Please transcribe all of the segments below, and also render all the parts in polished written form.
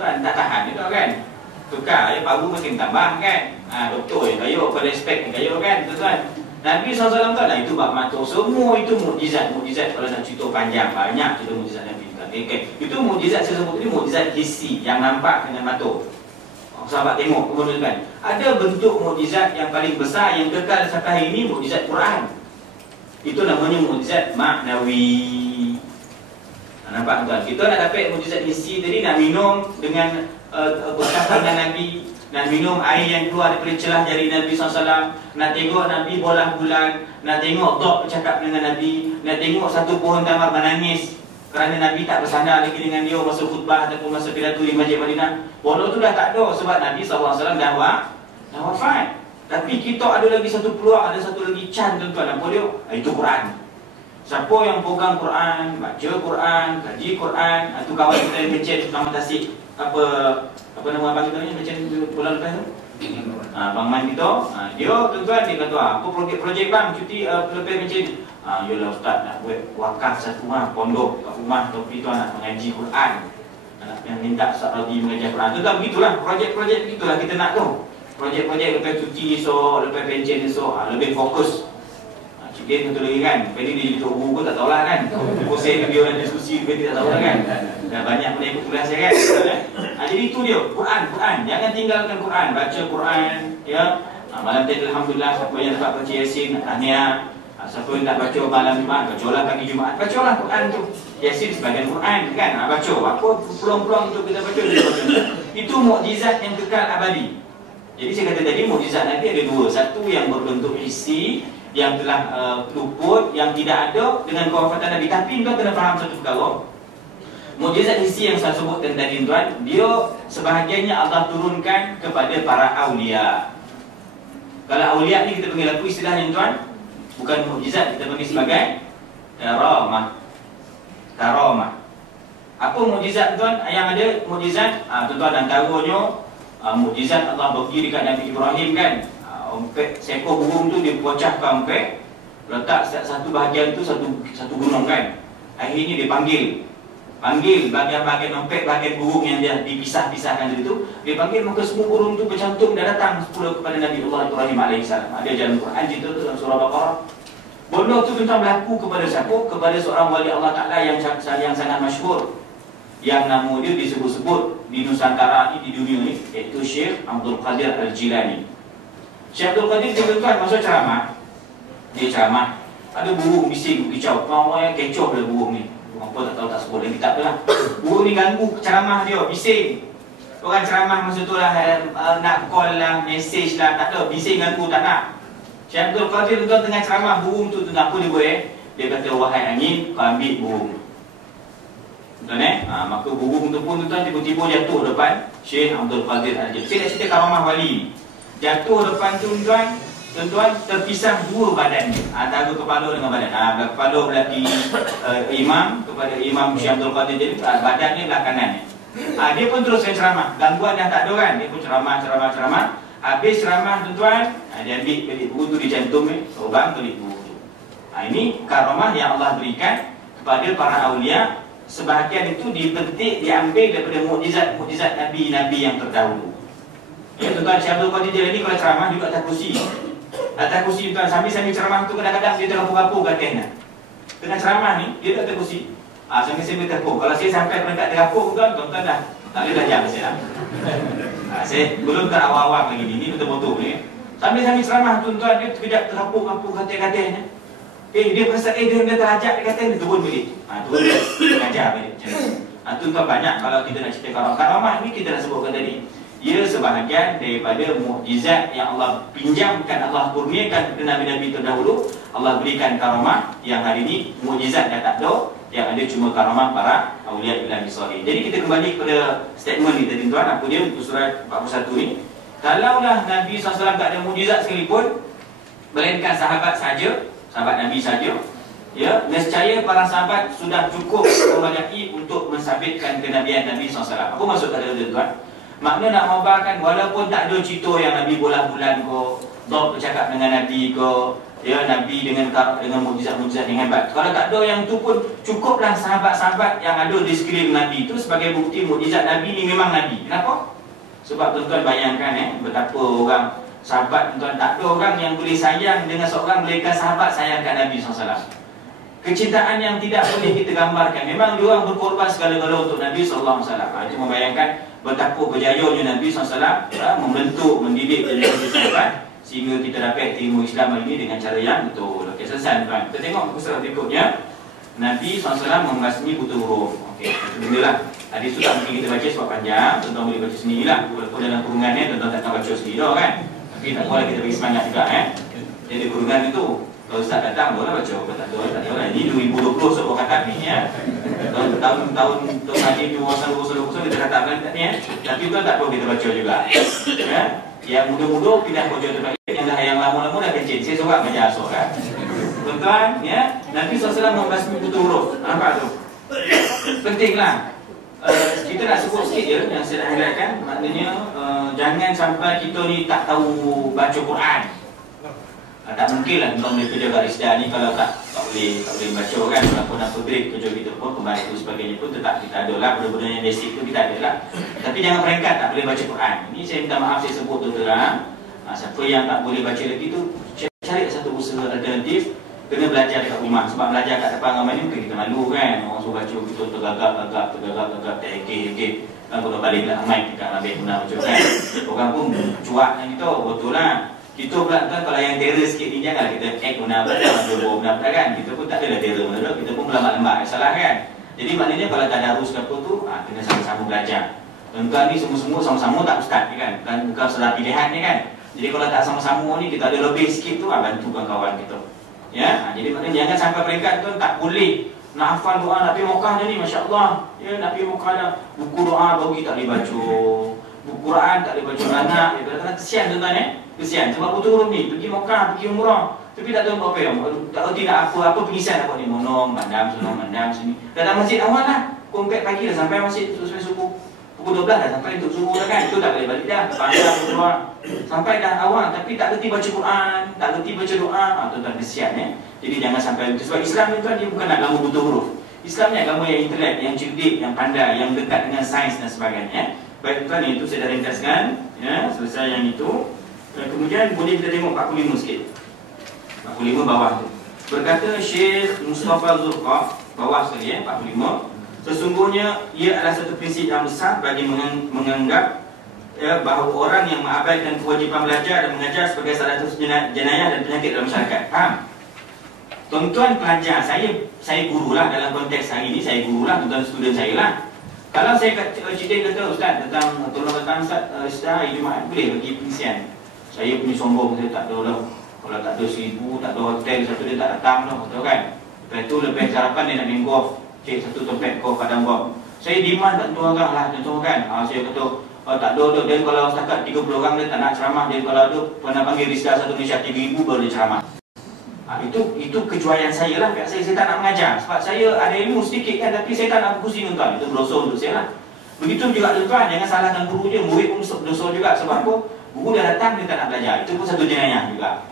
tak tahan juga kan. Tukar ya, paru makin tambah kan. Doktor yang kayuh, kolespek yang kayuh kan, tuan-tuan. Nabi SAW tu lah, itu bab mata. Semua itu mukjizat. Kalau nak cerita panjang, banyak cerita mukjizat Nabi. Okay. Itu mukjizat saya sebut ini mukjizat hissi yang nampak dengan mata. Sahabat tengok kemudian kan. Ada bentuk mukjizat yang paling besar yang kekal sampai hari ini, mukjizat Quran. Itu namanya mukjizat maknawi. Nampak tuan? Kita nak dapat mukjizat hissi tadi, nak minum dengan bekas tangan Nabi, nak minum air yang keluar daripada celah jari Nabi SAW, nak tengok Nabi bola bulan, nak tengok Dok bercakap dengan Nabi, nak tengok satu pohon tamar menangis kerana Nabi tak bersandar lagi dengan dia masa khutbah ataupun masa pidato di Masjid Madinah. Bola tu dah tak ada sebab Nabi SAW dah wafat. Tapi kita ada lagi satu peluang, ada satu lagi chance tuan-tuan. Apa dia? Itu Quran. Siapa yang pegang Quran, baca Quran, kaji Quran, itu kawan kita yang kecil Muhammad Tasik, apa nama abang kita ni macam bulan lepas tu? Abang Man kita, dia tuan-tuan dia kata, apa projek bang cuti lepas macam ni? Yalah ustaz nak buat wakaf satu pondok kat rumah tapi tuan nak mengaji Quran. Yang minta Ustaz Radhi mengajar Quran. Tuan-tuan begitulah, projek-projek begitulah kita nak tu. Projek-projek lepas cuti esok, lepas pencen esok, lebih fokus. Cikgu satu lagi kan, Fadi dia jadi guru pun tak tahulah kan. Pusing dia orang diskusi dia tak tahulah kan. Dah banyak pun ikut kuliah saya kan. Jadi itu dia, Quran. Jangan tinggalkan Quran, baca Quran ya. Malam tadi alhamdulillah siapa yang dapat baca Yasin, tahniah. Siapa yang tak baca malam Jumaat, bacalah pagi Jumaat. Bacalah Quran tu. Yasin sebagian Quran kan. Baca apa peluang-peluang untuk kita baca. Itu mukjizat yang kekal abadi. Jadi saya kata tadi mukjizat Nabi ada dua. Satu yang berbentuk hissi, yang telah luput, yang tidak ada dengan kewafatan Nabi. Tapi tuan kena faham satu perkara. Mukjizat hissi yang saya sebutkan tadi tuan, dia sebahagiannya Allah turunkan kepada para awliya. Kalau awliya ni kita panggil apa istilahnya tuan? Bukan mukjizat, kita panggil sebagai karamah. Apa mukjizat tuan yang ada? Mukjizat tuan-tuan antaranya mukjizat Allah bagi dekat Nabi Ibrahim kan. Seekor burung tu dia pecah kampek, letak satu bahagian tu satu gunung kan. Akhirnya dia panggil bahagian-bahagian ompek, bahagian burung yang dia dipisah-pisahkan itu, dia panggil, maka semua burung tu bercantum dan datang sepuluh kepada Nabi Allah Ibrahim AS. Ada jalan Quran cerita tu dalam surah Baqarah. Benda tu tentang berlaku kepada siapa? Kepada seorang wali Allah Ta'ala yang sangat masyhur, yang nama dia disebut-sebut di Nusantara ni, di dunia ni, iaitu Syekh Abdul Qadir Al-Jilani. Syekh Abdul Qadir dia tuan masa ceramah, dia ceramah, ada burung bising kicau, orang yang kecoh dah burung ni. Apa tak tahu tak sebut lagi, tak apalah. Burung ni ganggu ceramah dia, bising. Orang ceramah masa tu lah nak call lah, message lah, tak ada, bising ganggu, tak nak. Syekh Abdul Qadir tuan tengah ceramah, burung tu apa dia buat? Dia kata, wahai angin, kau ambil burung. Tuan maka burung tu pun tuan tiba-tiba jatuh depan Syekh Abdul Qadir Al-Jilani. Saya nak cerita karamah wali. Jatuh depan tuan-tuan terpisah dua badan dia, antara kepala dengan badan. Kepala belah kiri imam kepada Imam Syekh Abdul Qadir, jadi badannya belah kanan. Dia pun teruskan ceramah. Gangguan dah tak ada kan. Dia pun ceramah. Habis ceramah tuan-tuan, dia ambil pelik burung tu, dicantum sorang pelik burung tu. Ini karamah yang Allah berikan kepada para awliya. Sebahagian itu dipetik, diambil daripada mukjizat Nabi-Nabi yang terdahulu. Ya tuan-tuan, Syekh Abdul Qadir Jilani kalau ceramah juga atas kursi. Atas kursi tuan, sambil ceramah tu kadang-kadang dia terapung-apung kat atas. Tengah ceramah ni, dia tak terkursi. Sambil terapung. Kalau saya sampai peringkat terapung tuan-tuan dah tak boleh belajar saya lah. Saya belum tak awal-awal lagi ni betul-betul ni. Sambil ceramah tuan-tuan, dia sekejap terapung-apung kat atas-atasnya. Dia rasa dia terajak, dia kata dia turun balik. Turun balik, mengajar balik macam tu. Tuan-tuan banyak kalau kita nak cerita karamah ni kita nak sebutkan tadi. Ia sebahagian daripada mukjizat yang Allah pinjamkan, Allah kurniakan kepada Nabi-Nabi terdahulu. Allah berikan karamah yang hari ini mukjizat dah tak ada, yang ada cuma karamah para awliya ilahi salih. Jadi kita kembali kepada statement ni tadi tuan, apa dia untuk surat 41 ni. Kalaulah Nabi SAW tak ada mukjizat sekalipun, melainkan sahabat Nabi saja, ya, nescaya para sahabat sudah cukup memadai untuk mensabitkan kenabian Nabi SAW. Apa maksud kata itu tuan? Makna nak mabarkan walaupun tak ada cerita yang Nabi bola bulan ke, Dok bercakap dengan Nabi ke, ya Nabi dengan mukjizat-mukjizat yang hebat. Kalau tak ada yang tu pun cukuplah sahabat-sahabat yang ada di sekeliling Nabi itu sebagai bukti mukjizat Nabi ni memang Nabi. Kenapa? Sebab tuan-tuan bayangkan betapa orang sahabat tuan-tuan, tak ada orang yang boleh sayang dengan seorang melainkan sahabat sayang kat Nabi SAW. Kecintaan yang tidak boleh kita gambarkan. Memang dia orang berkorban segala-gala untuk Nabi SAW. Itu membayangkan betapa berjayanya Nabi SAW membentuk, mendidik sahabat sehingga kita dapat ilmu Islam ini dengan cara yang betul. Okey, selesai tuan. Kita tengok muka surat berikutnya. Nabi SAW membasmi buta huruf. Okey, itu benda lah. Hadis tu tak mungkin kita baca sebab panjang. Tuan-tuan boleh baca sendirilah. Walaupun dalam kurungannya tuan-tuan takkan baca sendiri dah kan. Tapi tak apalah, kita bagi semangat juga Jadi kurungan itu kalau Ustaz datang boleh baca. Kalau tak ada lah. Ini 2020 sebab kata ni tahun haji ni wasan kita kata kan ni Tapi tuan tak perlu kita baca juga. Yang muda-muda pindah baca tempat yang lama-lama dah kencing. Saya seorang baca asal kan. Tuan-tuan, Nabi SAW membasmi buta huruf. Nampak tu? Pentinglah. Kita nak sebut sikit je yang saya nak highlightkan. Maknanya jangan sampai kita ni tak tahu baca Quran. Tak mungkin lah kita boleh kerja kat Risda ni kalau tak boleh baca kan. Walaupun apa grade kerja kita pun, pembantu sebagainya pun tetap kita ada lah. Benda-benda yang basic tu kita ada lah. Tapi jangan peringkat tak boleh baca Quran. Ini saya minta maaf, saya sebut tu terang. Siapa yang tak boleh baca lagi tu, cari satu usaha alternatif. Kena belajar dekat rumah. Sebab belajar kat depan ramai ni mungkin kita malu kan. Orang suruh baca kita tergagap, tak ekek. Kan kena balik lah mic dekat Nabi Guna baca kan. Orang pun cuak dengan kita, betul lah. Kita pula kan kalau yang terror sikit ni janganlah kita guna belajar, macam guna kan. Kita pun tak adalah terror mana. Kita pun lembak-lembak, salah kan. Jadi maknanya kalau tak ada harus ke apa tu, kena sama-sama belajar. Tuan-tuan ni semua-semua sama-sama tak ustaz kan. Bukan salah pilihan ni kan. Jadi kalau tak sama-sama ni kita ada lebih sikit tu, bantu kawan-kawan kita. Jadi maknanya jangan sampai peringkat tu tak boleh nak hafal doa Nabi Mekah je ni, Masya Allah. Nabi Mekah dah buku doa bagi tak boleh baca, buku Quran tak boleh baca anak. Kadang-kadang kesian tuan-tuan kesian sebab butuh huruf ni, pergi Mekah, pergi umrah, tapi tak tahu apa yang tak tahu tidak apa pengisian apa ni, monong, mandam sini. Datang masjid awal lah, pukul 4 pagi dah sampai masjid sampai subuh. Pukul 12 dah sampai untuk subuh dah kan. Itu tak boleh balik dah. Pandang keluar. Sampai dah awal tapi tak kerti baca Quran, tak kerti baca doa. Tuan-tuan kesian Jadi jangan sampai itu. Sebab Islam ni tuan dia bukan nak agama buta huruf. Islam ni agama yang intelek, yang cerdik, yang pandai, yang dekat dengan sains dan sebagainya. Baik tuan, itu saya dah ringkaskan. Selesai yang itu. Kemudian boleh kita tengok 45 sikit. 45 bawah tu. Berkata Syekh Mustafa Zulqa, bawah sekali 45. Sesungguhnya ia adalah satu prinsip yang besar bagi menganggap bahawa orang yang mengabaikan kewajipan belajar dan mengajar sebagai salah satu jenayah dan penyakit dalam masyarakat. Faham? Tuan-tuan pelajar, saya guru lah dalam konteks hari ini, saya guru lah, tuan-tuan student saya lah. Kalau saya cerita kata Ustaz tentang tolong Ustaz hari Jumaat boleh bagi pengisian. Saya punya sombong, saya tak ada lah. Kalau tak ada 1000, tak ada hotel, satu dia tak datang lah, betul kan? Lepas tu lepas sarapan dia nak main golf. Cik satu tempat kau kadang golf. Saya demand tak tentu orang lah, tentu kan. Saya kata tak ada. Dan kalau setakat 30 orang dia tak nak ceramah. Dia kalau ada pernah panggil Rizda satu Malaysia 3000 baru dia ceramah. Itu kecuaian saya lah. Saya tak nak mengajar. Sebab saya ada ilmu sedikit kan. Tapi saya tak nak berkusi dengan tuan. Itu berdosa untuk saya lah. Begitu juga tuan, jangan salahkan guru dia. Murid pun berdosa juga. Sebab apa? Guru dah datang dia tak nak belajar. Itu pun satu jenayah juga.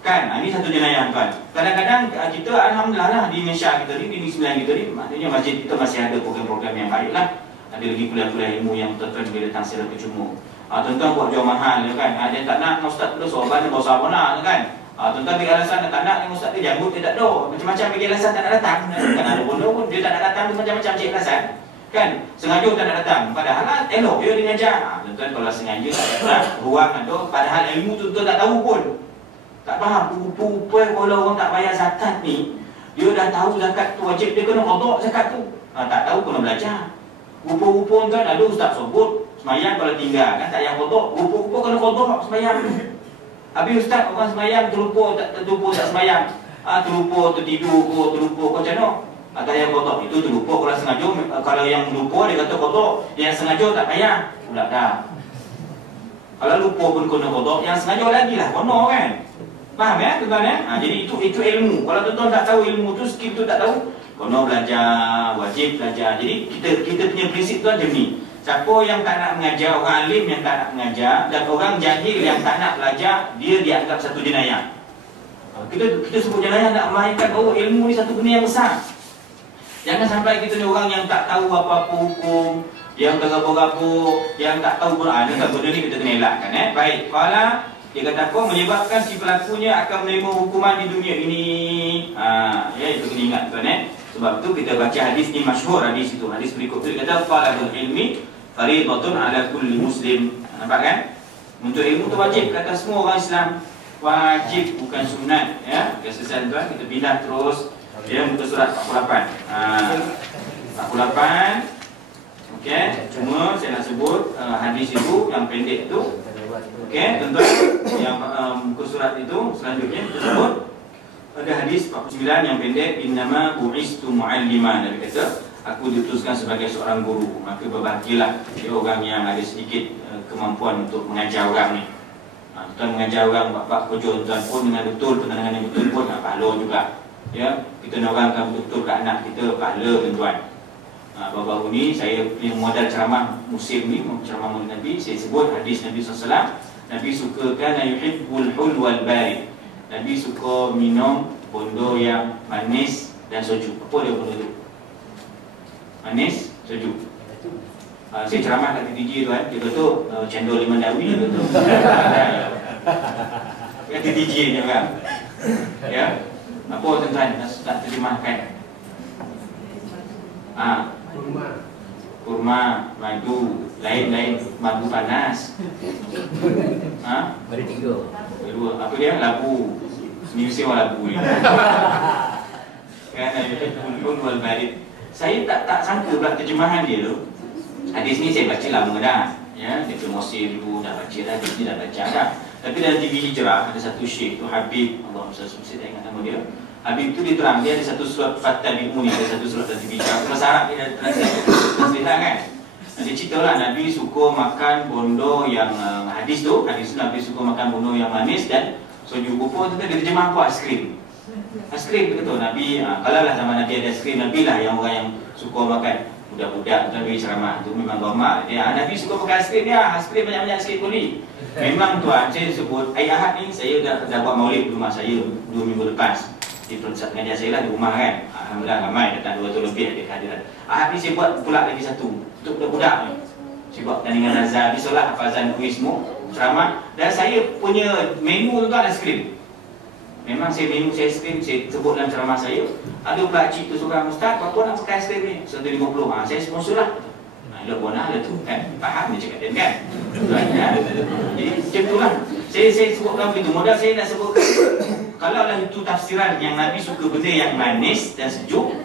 Kan, ini satu jenayah tuan. Kadang-kadang kita alhamdulillah lah di Malaysia kita ni, di Negeri Sembilan kita ni, maknanya masjid kita masih ada program-program yang baik lah. Ada lagi kuliah-kuliah ilmu yang tuan-tuan boleh datang secara percuma. Tuan-tuan buat jual mahal kan. Dia tak nak ustaz tu sorban dia bawa sabana kan. Tuan-tuan bagi alasan tak nak dengan ustaz tu janggut dia tak ada. Macam-macam bagi alasan tak nak datang. Kan ada benda pun dia tak nak datang tu macam-macam cik alasan. Kan, sengaja tak nak datang. Padahal elok dia ngajar. Tuan-tuan kalau sengaja tak datang, ruang ada, padahal ilmu tu tuan tak tahu pun. Tak faham, rupa-rupa kalau orang tak bayar zakat ni, dia dah tahu zakat tu wajib, dia kena qada zakat tu. Tak tahu kena belajar. Rupa-rupa kan ada ustaz sebut semayang kalau tinggal kan tak payah qada, rupa-rupa kena qada semayang. Habis ustaz orang semayang terlupa tak semayang. Terlupa tertidur terlupa macam mana? Tak payah qada. Itu terlupa kalau sengaja. Kalau yang lupa dia kata qada, yang sengaja tak payah. Pula dah. Kalau lupa pun kena qada, yang sengaja lagi lah kono kan. Faham tuan-tuan jadi itu ilmu. Kalau tuan-tuan tak tahu ilmu tu, skill tu tak tahu, kena belajar, wajib belajar. Jadi kita punya prinsip tu macam ni. Siapa yang tak nak mengajar, orang alim yang tak nak mengajar, dan orang jahil yang tak nak belajar, dia dianggap satu jenayah. Kita sebut jenayah nak melahirkan bahawa ilmu ni satu benda yang besar. Jangan sampai kita ni orang yang tak tahu apa-apa hukum, yang tergabur-gabur, yang tak tahu Quran. Benda ni kita kena elakkan. Baik, qala, dia kata apa? Menyebabkan si pelakunya akan menerima hukuman di dunia ini. Ya, itu kena ingat tuan. Sebab tu kita baca hadis ni masyhur, hadis itu. Hadis berikut tu dia kata talabul ilmi fariidatun ala kulli muslim. Nampak kan? Untuk ilmu tu wajib kata semua orang Islam. Wajib, bukan sunat. Ya, kesesan tuan, kita pindah terus. Ya, muka surat 48. 48. Okey, cuma saya nak sebut hadis itu yang pendek tu. Okey, tuan-tuan, yang muka surat itu selanjutnya kita sebut ada hadis 49 yang pendek, innama bu'istu mu'alliman. Nabi kata, aku diutuskan sebagai seorang guru. Maka berbahagialah dia orang yang ada sedikit kemampuan untuk mengajar orang ni. Tuan mengajar orang buat kerja tuan pun dengan betul, penanganan yang betul pun pahala juga. Ya, kita nak orangkan betul ke anak kita, pahala tuan-tuan. Baru-baru ni saya punya modal ceramah musim ni, ceramah Maulid Nabi, saya sebut hadis Nabi SAW. Nabi suka kan yuhibbul hulwal barid. Nabi suka minum bondo yang manis dan sejuk. Apa dia bondo tu? Manis, sejuk. Saya ceramah kat TTJ tuan, dia kata cendol Limandawi dia kata. Kat TTJ je kan. Ya. Apa tuan-tuan nak terjemahkan? Kurma, madu, lain-lain, madu panas. Ada 3. Kedua, apa dia? Labu. Ni mesti orang labu ni. Kan ada wal barid. Saya tak sangka pula terjemahan dia tu. Hadis ni saya baca lama dah. Ya, dia Mesir dulu dah baca dah, dia dah baca dah. Tapi dalam TV Hijrah ada satu syekh tu Habib, Allah mesti tak ingat nama dia. Habib tu dia terang, dia ada satu surat Fattabi'uni, ada satu surat dalam TV Hijrah. Bahasa Arab dia ada translate kan. Dia ceritalah Nabi suka makan bondo yang hadis tu Nabi suka makan bondo yang manis dan soju. Rupa tu dia terjemah apa? Aiskrim. Aiskrim dia kata Nabi, kalau lah zaman Nabi ada aiskrim, Nabi lah yang orang yang suka makan. Budak-budak Nabi ceramah tu memang normal. Nabi suka makan aiskrim ya, aiskrim banyak-banyak sikit boleh. Memang tuan, saya sebut hari Ahad ni saya dah buat maulid di rumah saya 2 minggu lepas. Di pusat pengajian saya lah di rumah kan. Alhamdulillah ramai datang 200 lebih ada kehadiran. Ahad ni saya buat pula lagi satu untuk budak-budak ni. Saya buat pertandingan nazar, biasalah hafazan kuis semua, ceramah. Dan saya punya menu tu aiskrim. Memang saya menu saya aiskrim, saya sebut dalam ceramah saya. Ada pula cik tu seorang, ustaz, berapa nak pakai aiskrim ni? 150. Saya sponsor lah. Dah bonah dah tu kan. Faham dia cakap dia kan. Jadi macam tu lah. Saya sebutkan begitu. Modal saya nak sebutkan, kalau lah itu tafsiran yang Nabi suka benda yang manis dan sejuk,